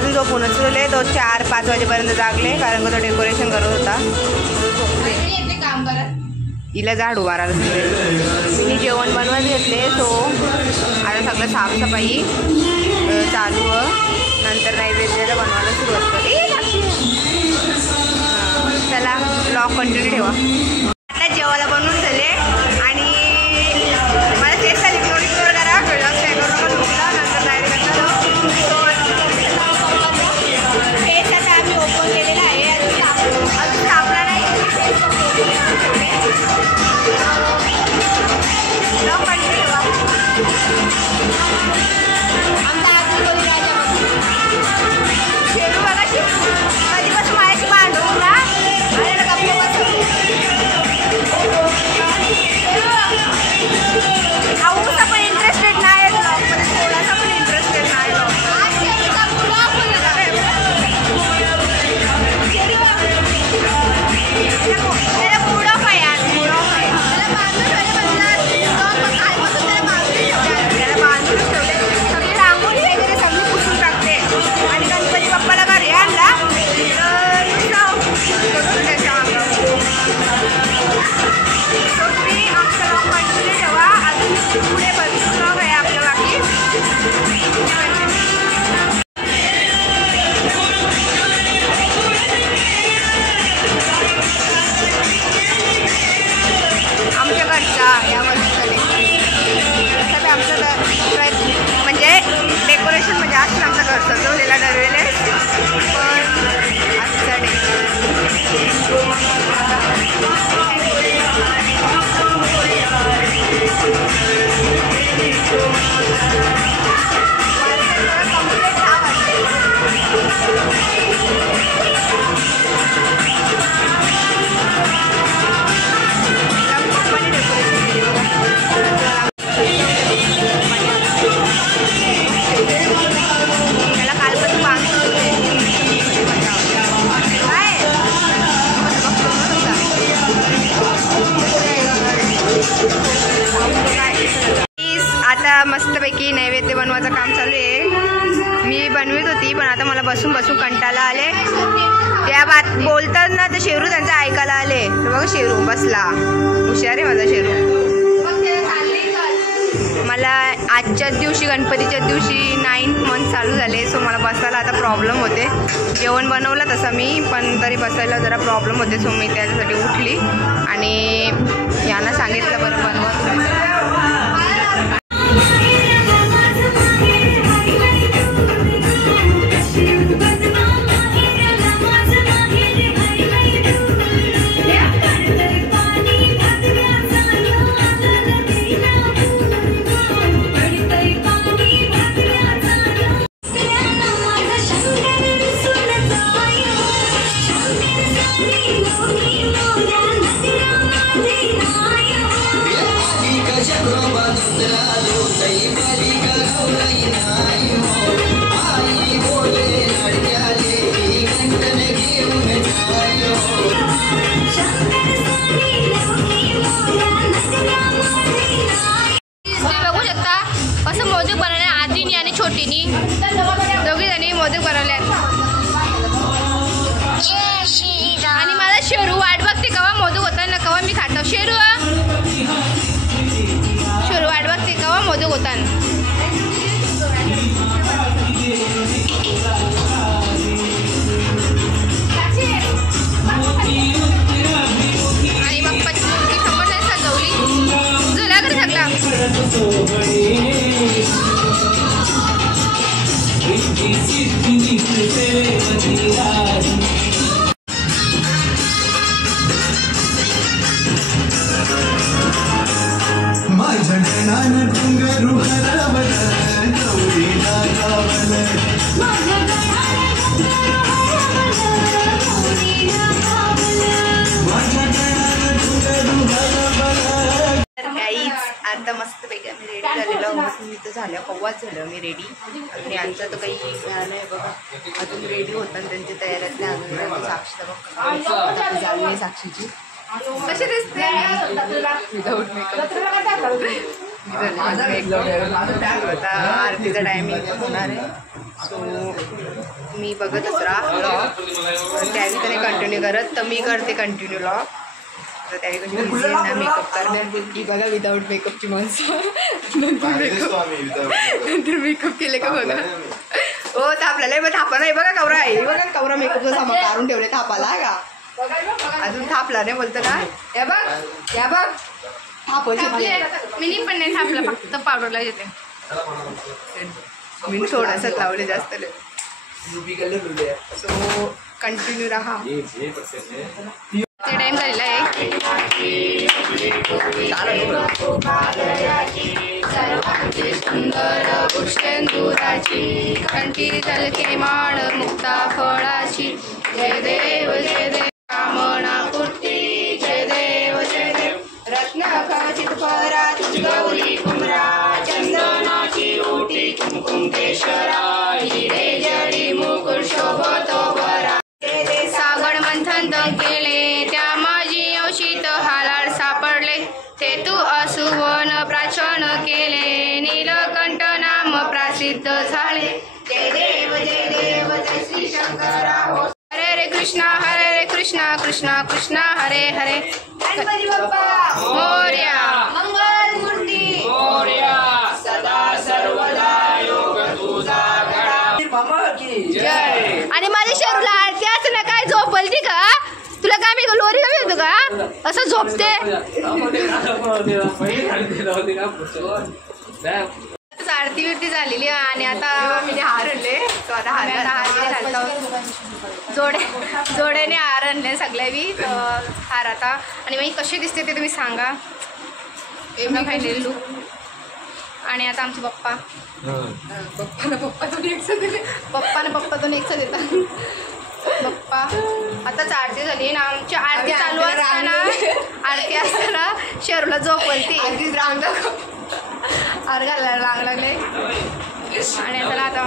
अजून झोपून असले तो 4-5 वाजेपर्यंत जागले कारण का तो डेकोरेशन करत होता. काम करत हिला झाडू मारायला मी जेवण बनवत घेतले. सो आता सगळं साफसफाई चालू नंतर नैवेद्याला बनवायला सुरुवात करते. चला ब्लॉग कंटिन्यू ठेवा. आता जेवायला बनवून झाले आणि मला तेच इलेक्ट्रॉनिक स्टोअर करा नंतर फेस आता आम्ही ओपन केलेला आहे. अजून सापला नाही. ब्लॉग कंटिन्यू ठेवा. आमचा शेरू बघा कधीपासून माझ्याशी बांधून होता आणि गप्प बसून आऊचा पण इंटरेस्टेड नाही आहे ब्लॉगमध्ये. थोडासा पण इंटरेस्टेड नाही त्याला मूड ऑफ आहे यार. मूड ऑफ आहे. त्याला बांधूनच ठेवले. सगळी रांगोळी वगैरे सगळी पुसून टाकते आणि गणपती बाप्पाला घरी आणला त्याच्या तुम्ही आमचा ब्लॉग कंटिन्यू ठेवा. अजून पुढे भरपूर ब्लॉग आहे आपल्या बाकी. आमच्या घरचा या वर्षी तसं आमचं म्हणजे डेकोरेशन म्हणजे असं आमचं घर सजवलेला ठरवेले पण आजचा डे आता मस्तपैकी नैवेद्य बनवायचं काम चालू आहे. मी बनवित होती पण आता मला बसून बसून कंटाळा आले. त्या बात बोलतात ना तर शेरू त्यांचं ऐकायला आले. तर बघा शेरू बसला. हुशार आहे माझा शेरू. मला आजच्याच दिवशी गणपतीच्याच दिवशी 9th मंथ चालू झाले. सो मला बसायला आता प्रॉब्लेम होते. जेवण बनवलं तसं मी पण तरी बसायला जरा प्रॉब्लेम होते. सो मी त्याच्यासाठी उठली आणि यांना सांगितलं बरं बनवा. कसं मोदक बनवले आजीनी आणि छोटीनी दोघी जणी मोदक बनवले आणि मला शेरू वाट बघते कवा मोदक होता ना कवा मी खातो. शेरू वाट बघते कवा मोदक होता. आणि बाप्पाची मूर्ती समोर नाही सजवली जुला करू शकला. आता मस्त पैकी आम्ही रेडी झालेलो आहोत. मी तर झाल्या कव्वाच झालं मी रेडी आणि यांचं तर काही नाही बघा अजून रेडी होतात त्यांच्या तयारीतल्या अजून. साक्षीचा बघ झाली आहे साक्षीची कशी दिसते विदाऊट मेकअप. आता आरतीचा टायमिंग होणार आहे. मी बघत असरा ब्लॉग त्यावेळी त्याने कंटिन्यू करत तर मी करते कंटिन्यू ब्लॉग. तर त्यावेळी कशी बिझी आहे ना मेकअप करण्यात. की बघा विदाऊट मेकअपची माणसं नंतर मेकअप केले का बघा. हो थापला मग थापा नाही बघा कवरा आहे बघा कवरा मेकअपचा सामान काढून ठेवले थापाला का अजून थापला नाही बोलतो ना. या बघ थापल मी पण नाही थापलं फक्त पावडरला येते. मी थोडंसंच लावले जास्त सो कंटिन्यू राहा. टाइम झालेला आहे. सुंदर पुष्पेंदुराची कंठी झलके माळ मुक्ता फळाची. जय देव कामना पूर्ती. जय देव रत्नाकाचित परात गौरी कुमरा. चंदनाची ओटी कुमकुम केशरा. हिरे जडी मुकुट शोभतो बरा. सागड मंथन केले त्या माझी औषित हालाड सापडले. ते तू असुवन प्राचन केले. नीलकंठ नाम प्रसिद्ध झाले. जय देव जय श्री शंकरा. हरे रे कृष्णा कृष्णा कृष्णा हरे हरे. गणपती बाप्पा मोरया. मंगल मूर्ती मोरया. सदा सर्वदा योग तुझा घडा. जय. आणि माझ्या शरूला आरती असं ना काय झोपलती का तुला काय मी लोरी कमी होतो का असं झोपते. आरती बिरती झालेली आणि आता मी हार आणले. तो आता हार घालतो जोड्याने हार आणले सगळ्यावी हार आता. आणि मग कसे दिसते ते तुम्ही सांगा. एवढा फायनल लुक. आणि आता आमचे पप्पा पप्पातून एकच देतात. पप्पा आताच आरती झाली आणि आमची आरती चालू असताना शरूला झोपलती. हार घालायला रांग लागले. आणि त्याला आता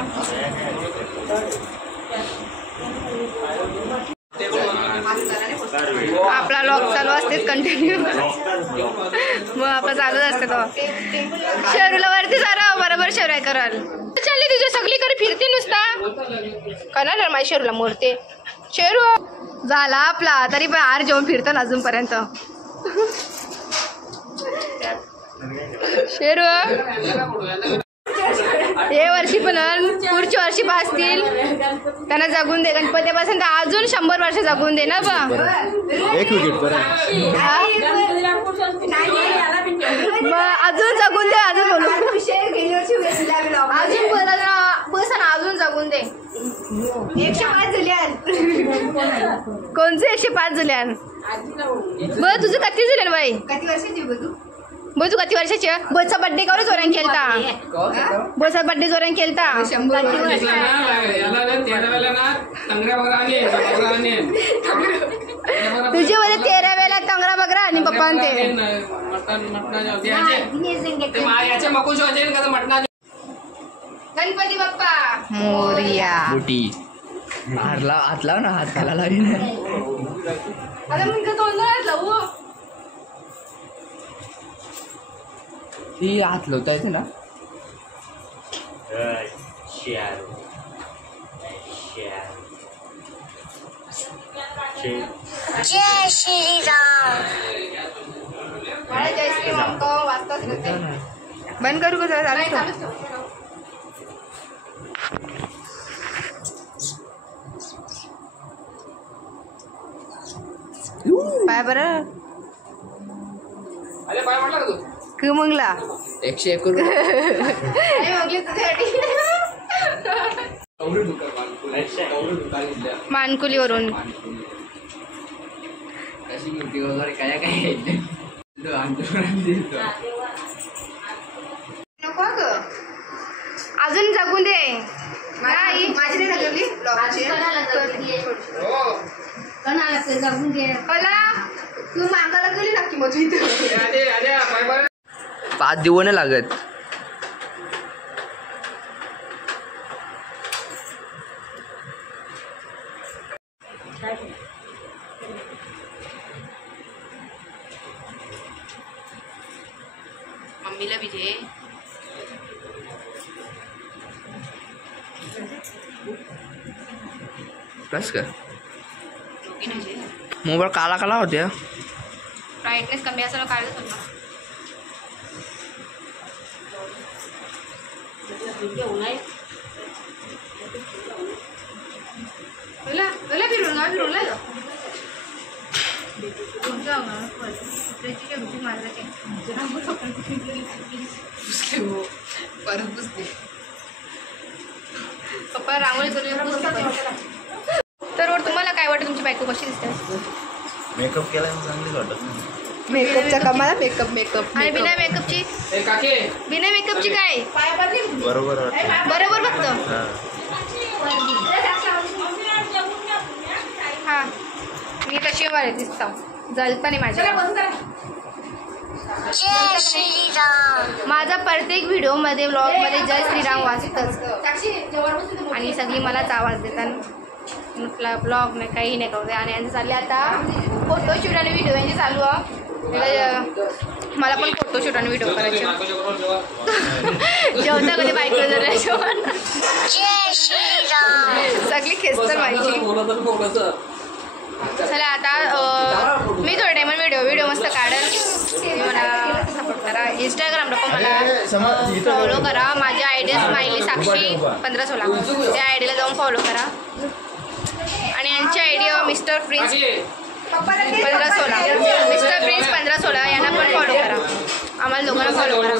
आपला लॉक चालू असते कंटिन्यू. मग आपलं चालूच असते तो. शरूला वरती सारा बरोबर शरू कराल चालली तुझ्या सगळीकडे फिरते नुसता करणार माझ्या शरूला मोरते. शेरू झाला आपला तरी पण हार जेवण फिरतो ना अजूनपर्यंत. शेरू हे वर्षी पण पुढच्या वर्षी पासतील त्यांना जगून दे. गणपतीपासून तर अजून 100 वर्ष जगून दे ना बा. अजून जगून दे. अजून बोलू अजून बस ना अजून जगून दे. 105 जुल्यान कोणचे 105 जुल्यान. बरं तुझं किती जुल्यान बाई किती वर्षाची बघू. बोल तू किती वर्षाची. बोचा बड्डे का जोरान केलता. बोचा बड्डे जोरान केलता. तुझे मध्ये 13 वेळेला तंगरा बगरा आणि पप्पा ते गणपती बाप्पा मोरया. हात लाव ना हात घाला लागली ना. आता मग तोंड लावू ती हात लावता येते ना. जय श्रीराम. जय श्रीराम वाचताच बंद करू का चालू. पाय बरं मंगला 101 मानकुलीवरून कशी मूर्ती वगैरे काय काय नको ग अजून जगून दे. माझी नाही जगली तू मागायला गेली नक्की मग इथं 5 दिवस नाही लागत. मम्मीला विजय बस कर मोबाईल काला काला होत्या. ब्राईटनेस कमी असेल काढलं तुला. फिरून परत पुसते पप्पा रांगोळी तर तुम्हाला काय वाटतं तुमची बायको कशी दिसते? मेकअप केलाय चांगलीच वाटत. मेकअपचा कमाला मेकअप आणि बिना मेकअपची काय बरोबर वाटतं. बरोबर फक्त हा मी कशी वाले दिसता जलता नाही माझ्या. माझा प्रत्येक व्हिडिओमध्ये व्लॉगमध्ये जय श्रीराम वाचतच आणि सगळी मलाच आवाज देतात. म्हटलं ब्लॉग नाही काही नाही करू दे. आणि यांचं चालले आता फोटोशूट आणि व्हिडिओ यांचे चालू आहे. मला पण फोटोशूट आणि व्हिडिओ करायचे. जेवता कधी बाईकडे जर सगळी खेचतर व्हायची. चला आता मी थोड्या टायमात व्हिडिओ मस्त काढेल. मला सपोर्ट करा. इंस्टाग्रामला पण मला फॉलो करा. माझी आय डी स्माइली साक्षी 1516 त्या आय डीला जाऊन फॉलो करा. आणि यांची I D mister prince 1516 mister prince 1516 यांना पण फॉलो करा. आम्हाला दोघांना फॉलो करा.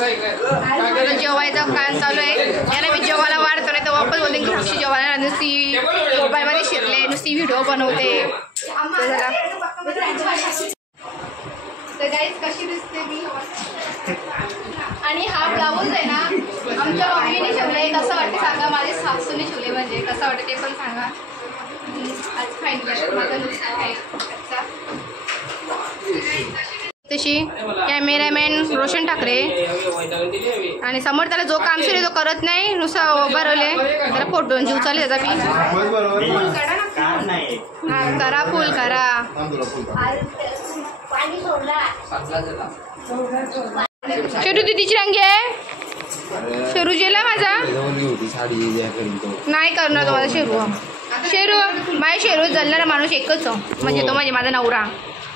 आता जेवायचं काम चालू आहे. यांना मी जेवायला वाढतो नाही तर वापस बोलते की साक्षी जेवायला नुसती मोबाईलमध्ये शिरले नुसती व्हिडिओ बनवते. तर गाईज कशी दिसते मी. आणि हा ब्लाऊज आहे ना आमच्या मम्मीने शिवले. कसं वाटते सांगा. माझे सासूने शिवले म्हणजे कसं वाटते ते पण सांगा. आज फायनल माझा नुसतं आहे तशी कॅमेरामॅन रोशन ठाकरे आणि समोर त्याला जो काम सुरू तो करत नाही नुसतं भरवले त्याला फोटो जीव चालले त्याचा मी करा फुल करा. शेरू दिदीची रंगी आहे. शेरू जेला माझा नाही करणार तो माझा शेरू माझ्या शेरू जलणारा माणूस एकच म्हणजे तो म्हणजे माझा नवरा.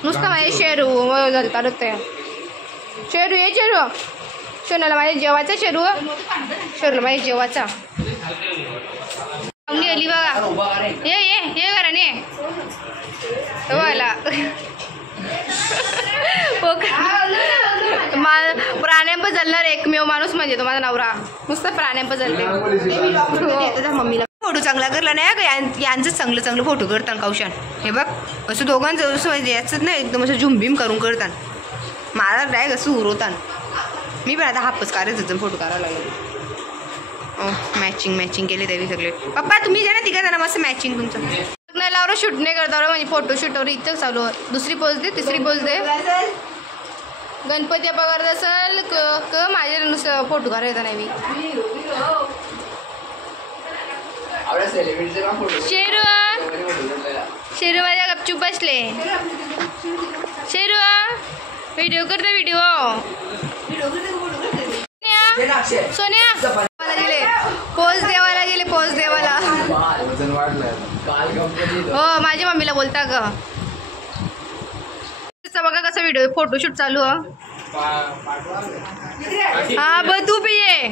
नुसतं माझे शेरू जलतात ते. शेरू ये शेरूला माझ्या जेवाचा शेरूला माझ्या जेवाचा आली बघा. ये करा ने प्राण्यांप जलणार एकमेव माणूस म्हणजे तो माझा नवरा. नुसतं प्राण्यांप जलते. मम्मीला फोटो चांगला करला नाही का यांचं चांगलं फोटो करतात कौशान. हे बघ असं दोघांचं असं याचंच नाही एकदम असं झुंबीम करून करतात. मला डायरेक्ट असं उरवतात. मी पण आता हापच काढायचं फोटो काढायला लागले. मॅचिंग केले तरी सगळे. पप्पा तुम्ही जे ना तिघा जरा मस्त मॅचिंग तुमचं नाही लावलं. शूट नाही करता म्हणजे फोटोशूटवर इथं चालू. दुसरी पोज दे तिसरी पोज दे. गणपती पगार असेल माझ्या नुसतं फोटो काढायचा नाही मी. शेरू माझ्या गपचूप बसले. शेरू व्हिडिओ करते व्हिडिओ. सोन्या गेले पोज देवाला हो माझ्या मम्मीला बोलता ग. बघा कसं व्हिडिओ फोटोशूट चालू हा ब तू बी ये.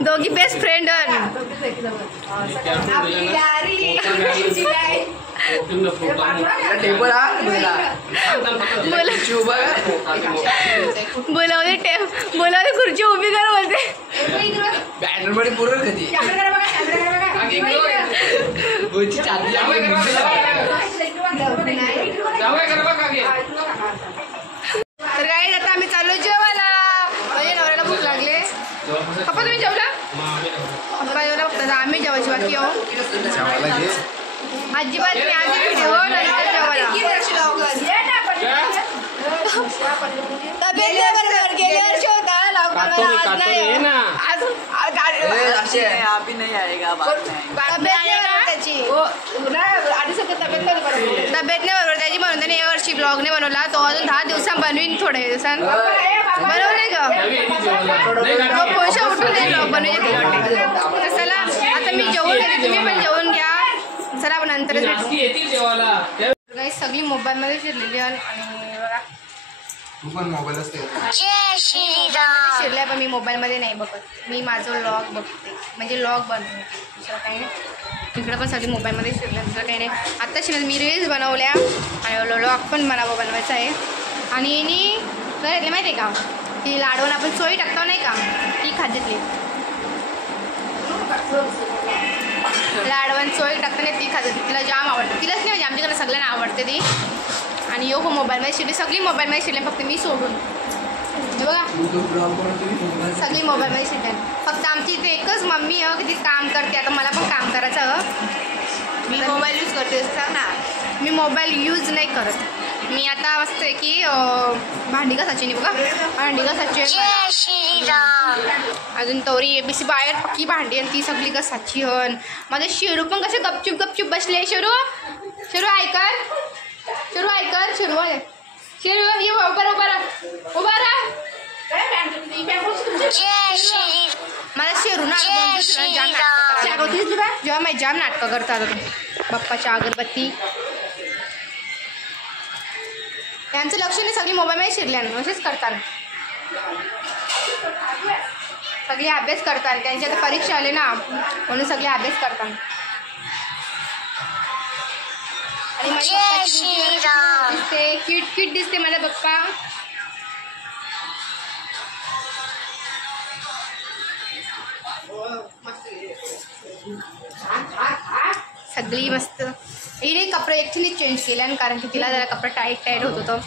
दोघी बेस्ट फ्रेंड बोलावले खुर्ची उभी कर बोलते. तर काय आता आम्ही चाललो जेवायला. माझ्या नवऱ्याला भूक लागले. पप्पा तुम्ही जेवला? पप्पा जेवला फक्त आम्ही जेवायची बाकी हो अजिबात नाही. आधी व्हिडिओ नंतर जेवायला. तब्येत गेल्या वर्षी होता तब्येत नाही बरोबर त्याची म्हणून त्याने या वर्षी ब्लॉग नाही बनवला. तो अजून 10 दिवसां बनवीन थोड्या दिवसांत बनवले ग. पैसा उठून ब्लॉग बनवायचे. चला मी जेवण घेते, तुम्ही पण जेवण घ्या. चला आपण नंतरच भेटू. काही सगळी मोबाईलमध्ये शिरलेली आहे आणि बघा तू पण मोबाईल असते शिरल्या, पण मी मोबाईलमध्ये नाही बघत. मी माझं लॉग बघते, म्हणजे लॉग बनवते, दुसरं काही नाही. इकडं पण सगळी मोबाईलमध्ये शिरलं, दुसरं काही नाही. आत्ता शिरत मी रील्स बनवल्या आणि लॉग पण मला बनवायचा आहे. आणि यांनी काय घेतले माहिती आहे का, ती लाडवून आपण चोळी टाकतो नाही का, ती खाद्यातली लाडवण चोळी टाकताना ती खात होती. तिला जाम आवडते, तिलाच नाही म्हणजे आमच्याकडे सगळ्यांना आवडते ती. आणि हो मोबाईलमध्ये शिरली, सगळी मोबाईलमध्ये शिरले, फक्त मी सोडून. हे बघा सगळी मोबाईलमध्ये शिरले, फक्त आमची इथे एकच मम्मी आहे की ती काम करते. आता मला पण काम करायचं हवं. मी मोबाईल यूज करते सांग ना. मी मोबाईल यूज नाही करत. मी आता मस्त आहे की भांडी घासायची नाही, बघा भांडी घासायची अजून तोरी एबीसी बाहेर पक्की भांडी आणि ती सगळी घासायची हन. माझे शेरू पण कसे गपचूप गपचूप बसले. शेरू शेरू ऐकर, शेरू ऐकर, शेरू आले, शेरू ये उभा उभा उभा राहा. मला शेरू ना जेव्हा मी जाम नाटकं करतात बाप्पाच्या अगरबत्ती. त्यांचं लक्ष नाही, सगळी मोबाईलमध्ये शिरल्यानं असेच करतात. सगळे अभ्यास करतात, त्यांची आता परीक्षा आले ना म्हणून सगळे अभ्यास करतात. आणि दिसते किट किट दिसते मला पप्पा. सगळी मस्त. हिने कपडे ॲक्च्युली चेंज केले कारण की तिला जरा कपडा टाईट होत होतं.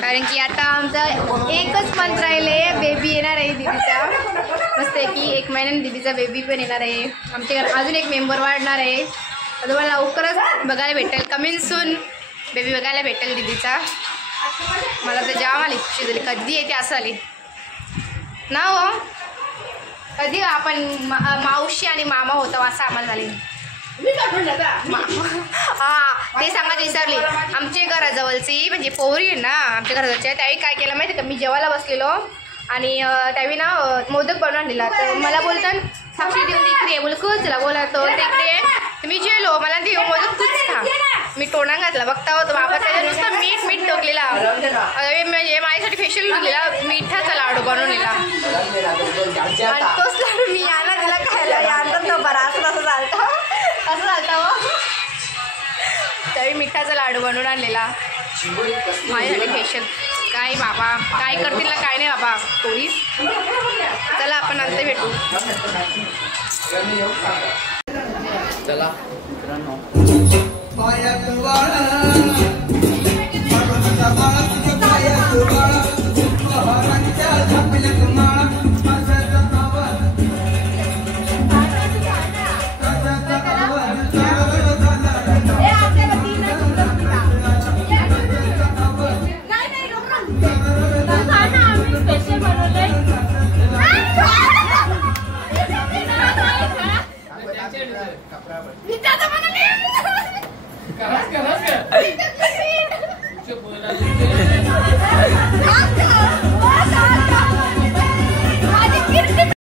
कारण की आता आमचं एकच मंथ राहिले, बेबी येणार आहे दीदीचा. मस्त आहे की 1 महिन्याने दीदीचा बेबी पण येणार आहे. आमच्या घरात अजून एक मेंबर वाढणार आहे, तुम्हाला लवकरच बघायला भेटेल. कमिंग सून बेबी बघायला भेटेल दीदीचा. मला तर जाम आली खुशी झाली, कधी येते असं आली ना हो. कधी आपण मावशी आणि मामा होता असं आम्हाला झाले. हां ते सांगायला विसरली. आमच्या घराजवळची म्हणजे पोरी आहे ना आमच्या घराजवळच्या, त्यावेळी काय केलं माहिती का, मी जेवायला बसलेलो आणि त्यावेळी ना मोदक बनवून दिला. तर मला बोलतात साक्षी देऊन इकडे बोल तुला बोला तो तिकडे. मी जेलो, मला ती मोदक तूच खा. मी तोंडात घातला, बघता होतो बाबा त्याच्या नुसतं मीठ टोकलेला. म्हणजे माझ्यासाठी फेशियल दिलेला मिठाचा लाडू बनवलेला आणि तोच लाडू मी याला दिला खायला. यानंतर तो बरा असं चालतं असं चालतं हो. त्यावेळी मिठाचा लाडू बनवून आणलेला माझ्यासाठी फेशियल. काय बाबा काय करतील ना काय नाही बाबा पोरी. चला आपण नंतर भेटू. चला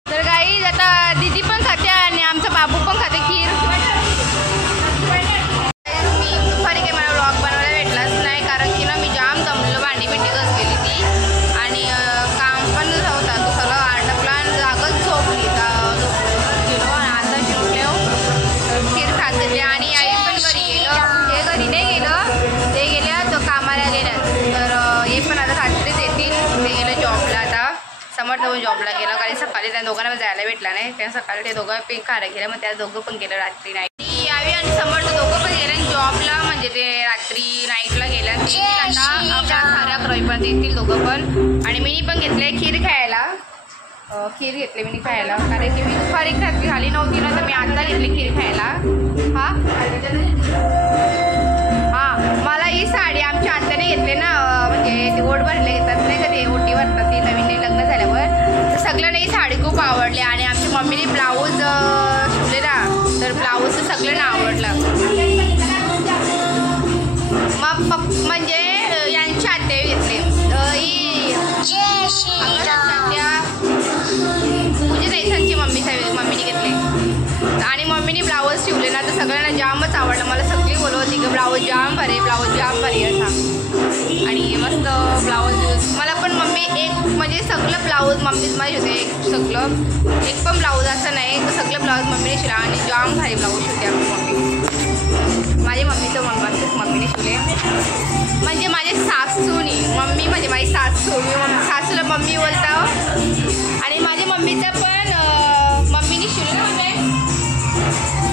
तर गाईज आता दीदी पण खाते आणि आमचा बाबू पण खाते खीर. मी दुपारी काही मला व्लॉग बनवायला भेटलाच नाही कारण की ना मी जाम दमलेलो, भांडी घासलेली ती आणि काम पण होता तो सगळं आटपला, जागच झोपली गेलो. आता शिवलेव खीर खात घेतली आणि आई पण घरी गेलं. हे घरी नाही गेलं, ते गेल्या तो कामाला गेल्या. तर हे पण आता रात्रीच येतील. ते गेले जॉबला. आता समोर तो जॉबला गेला कारण सकाळी त्या दोघांना जायला भेटला नाही. त्या सकाळी ते दोघं पण खायला गेलं, मग त्या दोघं पण गेलं रात्री नाही यावी. आणि समोर तो दोघं पण गेले जॉबला, म्हणजे ते रात्री नाईटला गेल्या. ते आता 11-11 येतील दोघं पण. आणि मी पण घेतले खीर खायला. खीर घेतली मी खायला कारण की मी दुपारी खाली नव्हती ना, तर मी आता घेतली खीर खायला. हां मला ही साडी आमच्या आत्याने घेतली ना, म्हणजे ते ओट भरले घेतात नाही का, ते ओटी भरतात ती नवीन लग्न झाल्यावर. तर सगळ्यांना ही साडी खूप आवडली आणि आमच्या मम्मीने ब्लाऊज शिवले ना, तर ब्लाऊज सगळ्यांना आवडलं. मग म्हणजे यांची आत्या घेतली ही पूजा ताईसांची मम्मीने घेतली आणि मम्मीने सगळ्यांना जामच आवडलं. मला सगळी बोलत होती की ब्लाऊज जाम भारी, ब्लाऊज जाम भारी असा. आणि मस्त ब्लाऊज मला पण मम्मी एक म्हणजे सगळं ब्लाऊज मम्मीच माझी होते. एक पण ब्लाऊज असं नाही, सगळं ब्लाऊज मम्मीने शिवला आणि जाम भारी ब्लाऊज शिवते आपली मम्मी. माझ्या मम्मीचं मनवाच मम्मीने शिवले, म्हणजे माझे सासूनी. मम्मी म्हणजे माझी सासू, मी सासूला मम्मी बोलता. आणि माझ्या मम्मीचं पण मम्मीने शिवलं म्हणजे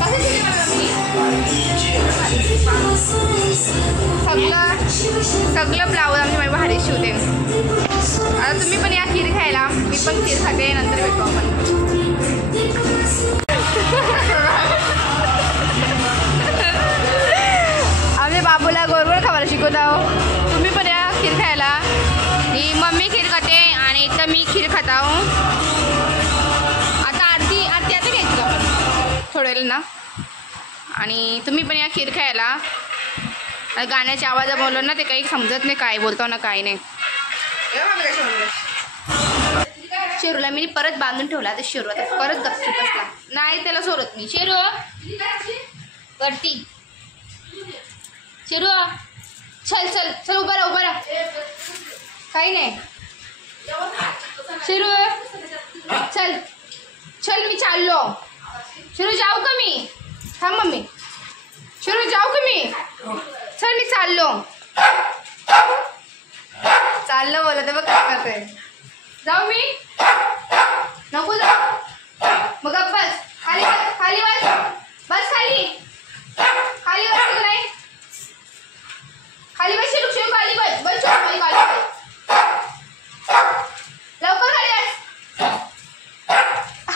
कसं शिवले माझ्या मम्मी. सगळं ब्लाऊज आमची माझी भारी शिवते. आता तुम्ही पण या खीर खायला. मी पण खीर खाते, नंतर भेटू आपण. आम्ही बाबूला गोरगोर खावायला शिकवत आहो. तुम्ही पण या खीर खायला. ही मम्मी खीर खाते आणि इथं मी खीर खात आहो. आता आरती आता घ्यायची का आपण थोडं वेळ ना. आणि तुम्ही पण या खीर खायला. गाण्याच्या आवाजा बोललो ना ते काही समजत नाही, काय बोलतो ना काय नाही. शेरूला मी परत बांधून ठेवला. आता शेरू आता परत गपचूप बसला नाही, त्याला सोडत मी. शेरू वरती, शेरू चल चल चल, उभा राहा. काही नाही शेरू, चल चल मी चाललो. शेरू जाऊ का मी? थांब मम्मी. शेरू जाऊ का मी? चल मी चाललो बोलत बघ काय करते. जाऊ मी? नको जाऊ. मग बस खाली बस, खाली बस, बस खाली खाली बस. नाही खाली बस. शेरू खाली बस, बस खाली बस. लवकर खाली बस.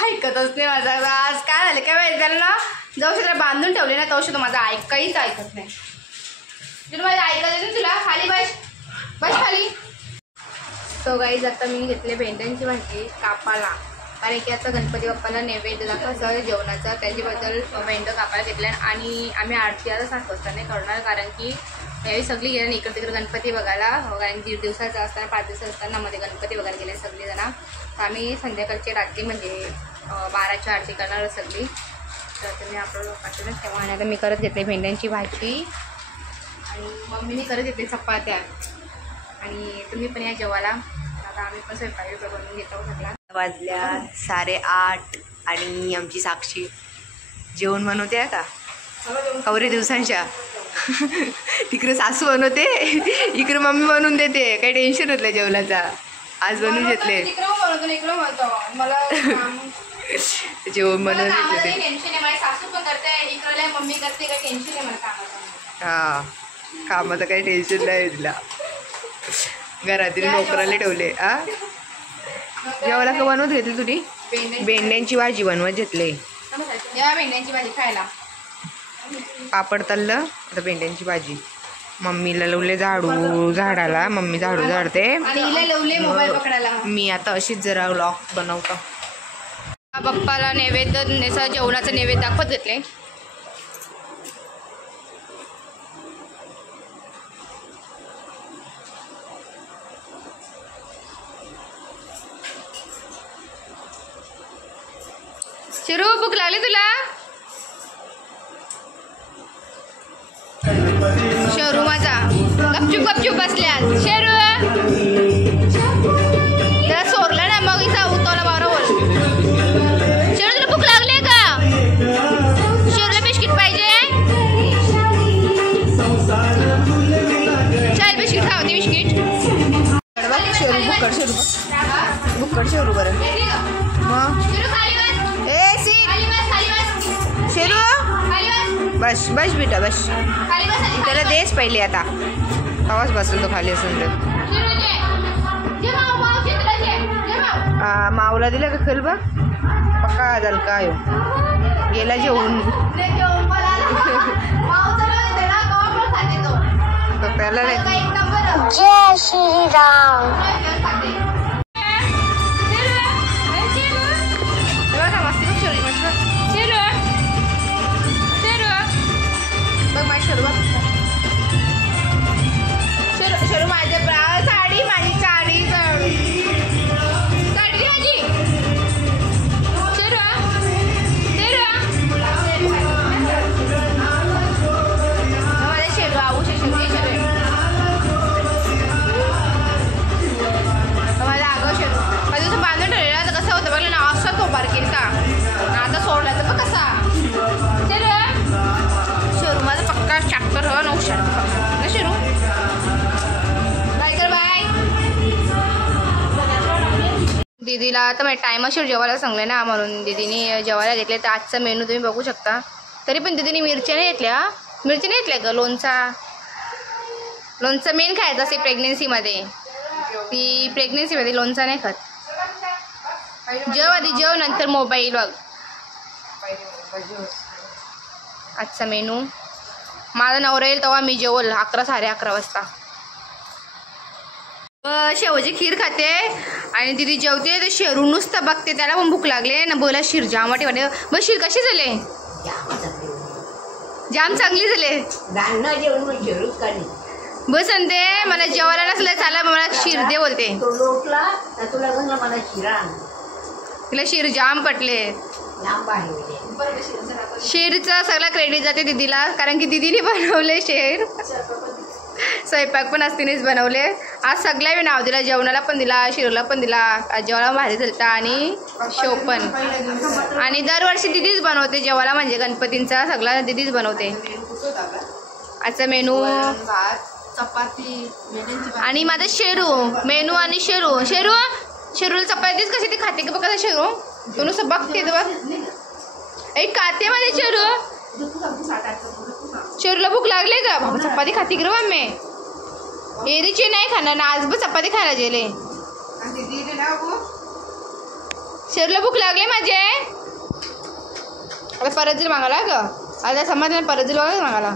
ऐकतच नाही माझा. आज काय झालं काय माहिती त्याला ना, जाऊ त्याला बांधून ठेवले ना तवशी तो माझा काहीच ऐकत नाही. माझं ऐकत येते तुला. खाली बस, बस खाली. सो गाईज आता मी घेतले भेंड्यांची भाजी कापाला, कारण की आता गणपती बाप्पाला नैवेद्य दाखवायचं जेवणाचा, त्याच्याबद्दल भेंडं कापायला घेतल्या. आणि आम्ही आरती आता 7 वाजता नाही करणार, कारण की यावेळी सगळी गेल्या इकडे तिकडे गणपती बघायला. कारण 1.5 दिवसाचा असताना 5 दिवस असताना मध्ये गणपती बघायला गेले सगळेजण. तर आम्ही संध्याकाळची रात्री म्हणजे 12ची आरती करणार सगळी. तर तुम्ही आपलं पाठवूनच तेव्हा. आणि आता मी करत घेतले भेंड्यांची भाजी आणि मम्मीने करत घेतले चपात्या. आणि तुम्ही पण या जेवायला. आता आम्ही पण स्वयंपाक बनवून घेतो सगळा. वाजल्या 8:30 आणि आमची साक्षी जेवण बनवते का कवरे दिवसांच्या. तिकडे सासू बनवते, इकडे मम्मी बनवून देते. काही टेन्शन होतं जेवणाचा. आज बनवून घेतले जेवण बनवून घेतले. हा कामाचं काही टेन्शन नाही तिला. घरातील नोकराला ठेवले. जेवायला का बनवत घेतली तुझी? भेंड्यांची भाजी बनवत घेतले. भेंड्यांची भाजी खायला. पापड तळलं. आता भेंड्यांची भाजी. मम्मीला लावले झाडाला. मम्मी झाडू झाडते. मी आता अशीच जरा व्लॉग बनवतो. बाप्पाला नैवेद्य जेवणाचं नैवेद्य दाखवत घेतले. शिरू भूक लागली तुला? शेरू माझा गपचूप बसल्या. शेरू त्याला सोरला ना मग इथं उतवला बारा बोल. शेरू तुला भूक लागली का? शेरूला बिस्किट पाहिजे? चल बिस्किट खावते बिस्किट. शेरू बुक्कड शेरू बरं मग. शेरू बस बस बेटा बस. त्याला देच पहिले आता आवाज बसून तो खाली असून दे. माऊला दिलं का खेळ बघ पक्का झालं काय गेला जेवून. त्याला जय श्रीराम. शेरू माझ्या साडी माझी साडी काढली माझी. शेरू शेरू दीदीला तर माझ्या टायमाशीर जेवायला सांगले ना, म्हणून दीदीने जेवायला घेतले. तर आजचा मेनू तुम्ही बघू शकता. तरी पण दीदीने मिरच्या नाही घेतल्या. मिरची नाही घेतल्या ग. लोणचा मेन खायचं असे प्रेग्नेन्सीमध्ये. ती प्रेग्नेन्सीमध्ये लोणचा नाही खात. जेव आधी जेव, नंतर मोबाईल बघ. आजचा मेनू माझा नवरा येईल तेव्हा मी जेवल 11 साडे 11 वाजता. शेवची खीर खाते आणि दीदी जेवते. तर शेरू नुसतं बघते, त्याला पण भूक लागले ना. बोला शिर जाम वाटे वाटे. बस शिर कशी झाले? जाम चांगली झाले. बस म्हणते मला जेवायला नसलं चाला, मला शिर दे बोलते. तिला शिर जाम पटले. शेरचा सगळा क्रेडिट जाते दीदीला, कारण की दीदीने बनवले शेर. स्वयंपाक पण असतीनेच बनवले. आज सगळ्या मी नाव दिला. जेवणाला पण दिला, शिरूला पण दिला. आज जेवायला भारी झालता आणि शेव पण. आणि दरवर्षी दीदीच बनवते जेवायला, म्हणजे गणपतींचा सगळा दीदीच बनवते. आजचा मेनू चपाती आणि माझा शेरू. मेनू आणि शेरूला चपातीच कशी ती खाते का बघ. कसं शेरू तू नुसतं बघते तर बघ. एक खाते माझे शेरूला भूक लागले का बाबा. चपाती खाते का मम्मी? एरीची नाही खाणार ना, आज बघ चपाती खायला गेले. शेरूला भूक लागले माझे. आता परत जर मागायला ग. आता समाधान परत जर बघा मागायला.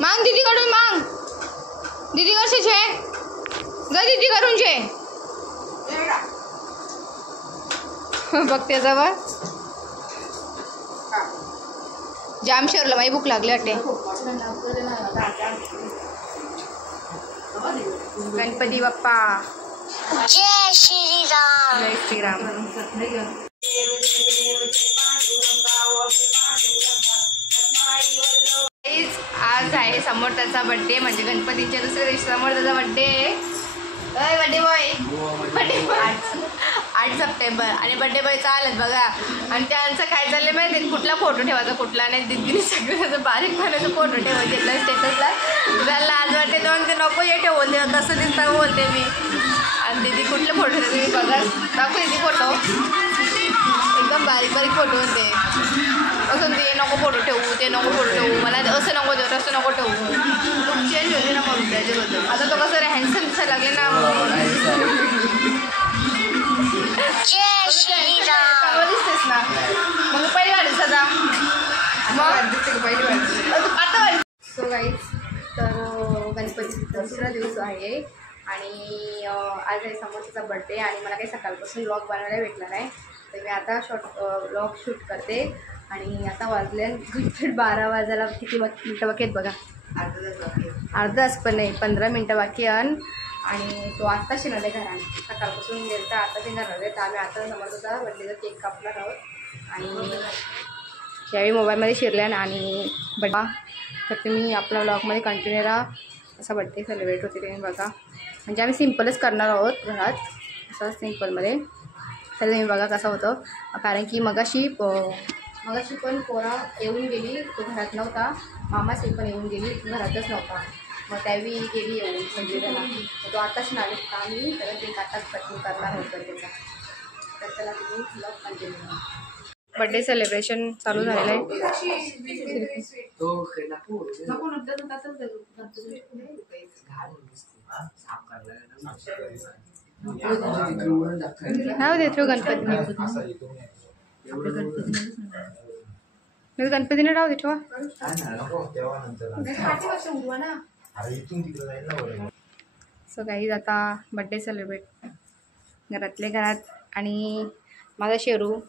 मांग दीदीकडून मांग. दीदी कशी छे ग? दीदी करून छे बघते जवळ. जाम शेरला माझी भूक लागली वाटते. गणपती बाप्पा जय श्रीराम. जय श्रीराम. आज आहे समर्थाचा बड्डे, म्हणजे गणपतीच्या दुसऱ्या दिवशी समर्थाचा बड्डे. बड्डे बॉय 8 सप्टेंबर आणि बड्डे बॉयचा आलंच बघा. आणि त्यांचं काय चाललं माहिती, कुठला फोटो ठेवायचा कुठला नाही. दिदीने सगळं बारीक पाण्याचा फोटो ठेवा घेतला स्टेटसला. त्याला लाज वाटते दोन ते नको हे ठेवून दे कसं दिसतं बोलते मी. आणि दीदी कुठले फोटो ठेवते मी बघा. दाखव दीदी फोटो. एकदम बारीक फोटो होते. असं ते नको फोटो ठेवू, ते नको फोटो ठेवू, मला असं नको देऊ, तसं नको ठेवू. लुक चेंज होते ना म्हणून त्याच्याबद्दल. आता तो कसं हँडसम दिसायला लागले ना. जय श्रीराम. चांगलं दिसतेस ना. मग पहिली वाढीस आता आता. सो गाईज, तर गणपतीचा दुसरा दिवस आहे आणि आज आहे समोरचा बड्डे. आणि मला काही सकाळपासून व्लॉग बनवायला भेटला नाही, तर मी आता व्लॉग शूट करते. आणि आता वाजले 12 वाजायला किती मिनटं बाकी आहेत बघा. अर्धा तास पण नाही, 15 मिनटं बाकी आहे. आणि तो आत्ता शिरले घराने. सकाळपासून गेलं तर आता ते घराले. तर आम्ही आता समोरचा बड्डेचा केक कापणार आहोत. आणि यावेळी मोबाईलमध्ये शिरल्या आणि बड्डा. तर तुम्ही आपल्या व्लॉगमध्ये कंटिन्यू राहा. असा बड्डे सेलिब्रेट होते तुम्ही बघा. म्हणजे आम्ही सिम्पलच करणार आहोत घरात, असं सिम्पलमध्ये. तर तुम्ही बघा कसं होतं. कारण की मगाशी पण पोरा येऊन गेली, तो घरात नव्हता. मामाच पण येऊन गेली, घरातच नव्हता. मग त्यावेळी गेली येऊन म्हणजे त्याला. तो आताच नावे आम्ही त्याला ते आताच कटिंग करणार होतं त्याचा. तर त्याला तुम्ही ब्लॉग कंटिन्यू. बड्डे सेलिब्रेशन चालू झालेलं आहे. नाव दे ठेव गणपतीने राहू दे ठेवा. सो गाईज, आता बड्डे सेलिब्रेट घरातले घरात. आणि माझा शेरू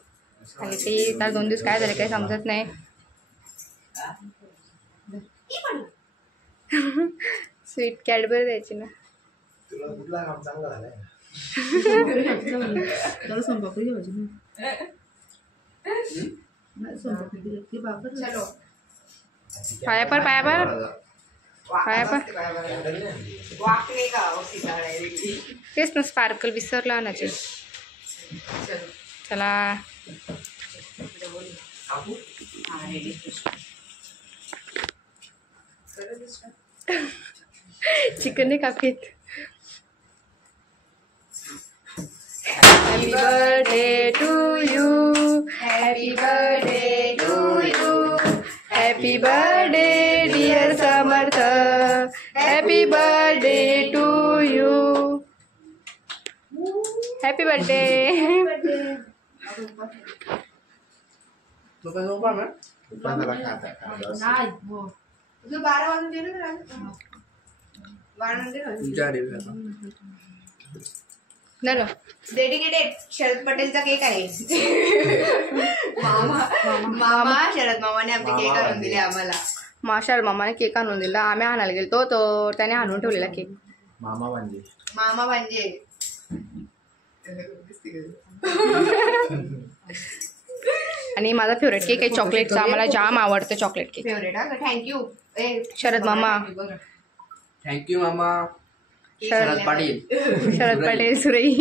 आणि ते तर 2 दिवस काय झाले काही समजत नाही. स्वीट कॅडबरी द्यायची ना. पाया पर तेच ना, स्पार्कल विसरला ना. चला चिकन नाही कापीत. Happy birthday to you. Happy birthday to you. Happy birthday dear Samarth. Happy birthday to you. Happy birthday. दुकानाला खाता तुझं 12 वाजून दे ना. 12 दे ना डेडिकेटेड शरद पटेलचा केक आहे. मामा शरद मामाने आमचे केक आणून दिले आम्हाला. शरद मामाने केक आणून दिला. आम्ही आणायला गेलो तो त्याने आणून ठेवलेला केक. मामा म्हणजे मामा म्हणजे आणि माझा फेवरेट केक आहे चॉकलेटचा. आम्हाला जाम आवडतं चॉकलेट केक. फेवरेट. हा थँक्यू शरद मामा. थँक्यू मामा. शरद पाटील. शरद पाटील सुरई.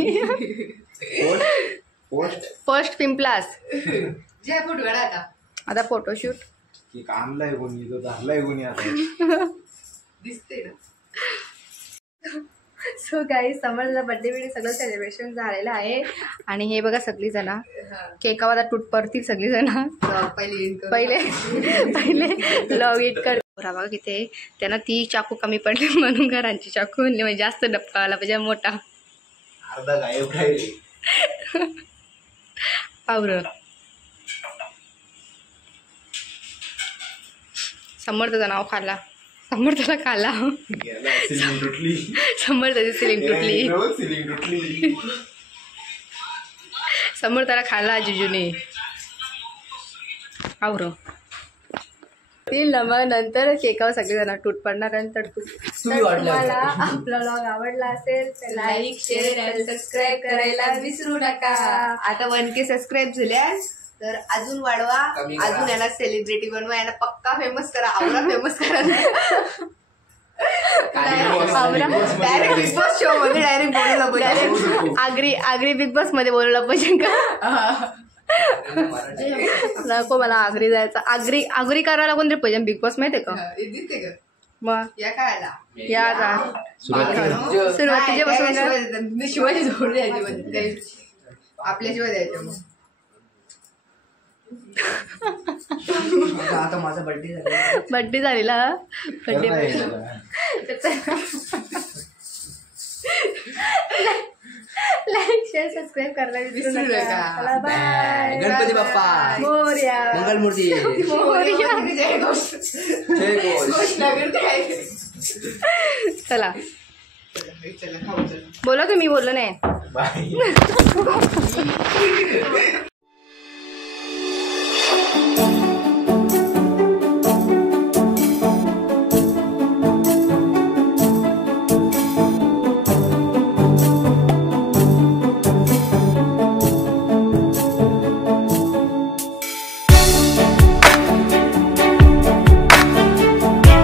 पोस्ट फर्स्ट पिंपलास. जय फुटगड. आता फोटोशूट. की आणलाय कोणी तो धरलाय कोणी आता दिसते ना. सो गाईज समरचा बर्थडे बिडे सगळं सेलिब्रेशन झालेलं आहे. आणि हे बघा सगळी जण केकावर तूट पडतील सगळी जण. पहिले लॉग इट कर. बघा किती त्यांना ती चाकू कमी पडली म्हणून घरांची चाकू म्हणली म्हणजे जास्त डबका आला पाहिजे मोठा. अर्धा गायब राहिले. पावर समर्थचं नाव खाल्ला. समर्थला खाल्ला. सिलिंग तुटली. समर्थाची सिलिंग तुटली. सिलिंग तुटली. समर्थाला खाल्ला जिजूने. आवर तील मग नंतर केकावर सगळेजण तूट पडणार. नंतर तुम्हाला आपला ब्लॉग आवडला असेल तर लाईक शेअर आणि सबस्क्राईब करायला विसरू नका. आता 1K सबस्क्राईब झाल्यास तर अजून वाढवा. अजून याला सेलिब्रिटी बनवा. याला पक्का फेमस करा. आवरा फेमस करा. डायरेक्ट बिग बॉस शो मध्ये डायरेक्ट बोलला पाहिजे. आगरी बिग बॉस मध्ये बोलवलं पाहिजे का. नको मला आगरी जायचं. आगरी करायला कोणतरी पाहिजे बिग बॉस माहितीये का. दिसते का मग या काळाला या आता सुरुवातीच्या पासून शिवाजी जोड द्यायचे. आपल्याशिवाय द्यायचे. मग आता माझा बर्थडे झाला. बर्थडे झालेला. बर्थडे लाईक शेअर सबस्क्राईब करायला विसरू नका. बाय. गणपती बाप्पा मोरया. मंगलमूर्ती. मोरया. जय घोष. चला बोला तुम्ही बोललो नाही. बाय.